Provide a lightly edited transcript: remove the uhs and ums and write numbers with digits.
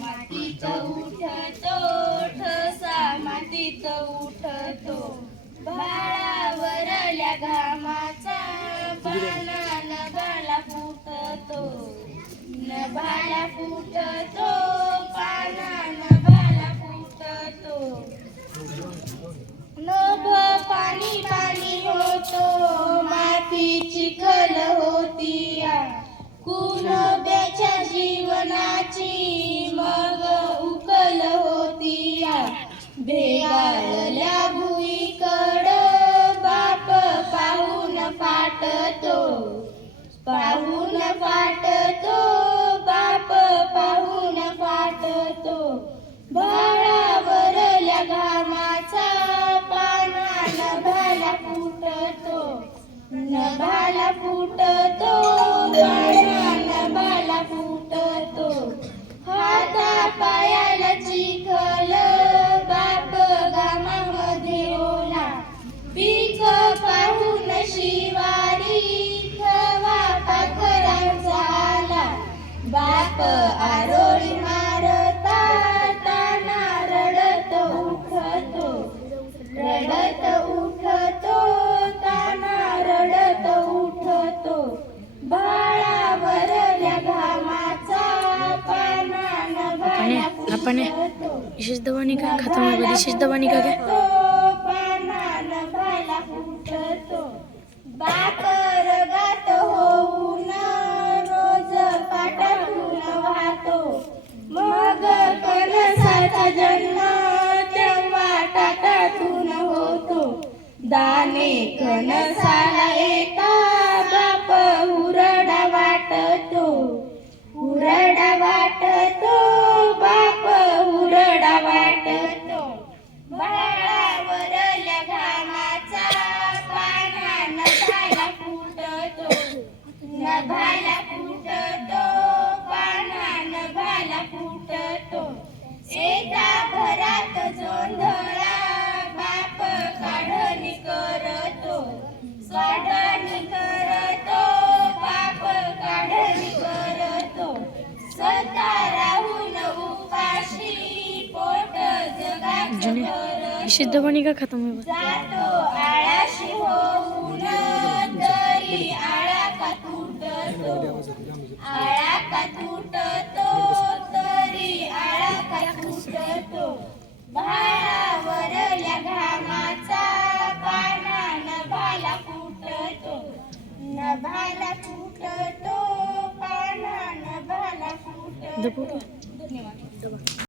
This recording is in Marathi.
मातीत उठतो ठसा मातीत उठतो भाळावरल्या घामाचा पाना नभाला फुटतो नभाला फुटतो पाना नभाला फुटतो नभ पाणी पाणी होतो माती चिखल होतीया कुणब्याच्या जीवनाची मग उकल होतीया भेगाळल्या भुईकडं बाप पाहून फाटतो पाहून फाटतो बाप पाहून फाटतो भाळावरल्या घामाचा पाना नभाला फुटतो नभाला फुटतो पाना नभाला फुटतो हाता पायाला चिखल बाप घामामध्ये ओला पीक पाहून शिवारी थवा पाखरांचा आला बाप आरोळी मारता ताना रडत उठतो रडत उठतो ताना रडत उठतो भाळावरल्या घामाचा पाना नभाला फुटतो विशेष दवानी का खत्म है विशेष दवानी का क्या पाना नभाला फुटतो बाप रगात होऊन रोज पाटातून वाहतो मग कणसाचा जन्म तेव्हा टाटातून होतो दाणे कणसाला येता बाप हुरडा वाटतो हुरडा वाटतो बाप हुरडा वाटतो भाळावरल्या घामाचा पाना नभाला फुटतो नभाला फुटतो पाना नभाला फुटतो एका भरात जोंधळा बाप काढणी करतो काढणी करतो बाप काढणी करतो स्वतः राहून उपाशी पोट जगाचं भरतो विशेष दवानी का खत्म है जातो आळाशी होऊन तरी आळा का तुटतो आळा का तुटतो तरी आळा का तुटतो भाळावरल्या घामाचा पाना नभाला फुटतो नभाला फुटतो पाना नभाला फुटतो. धन्यवाद.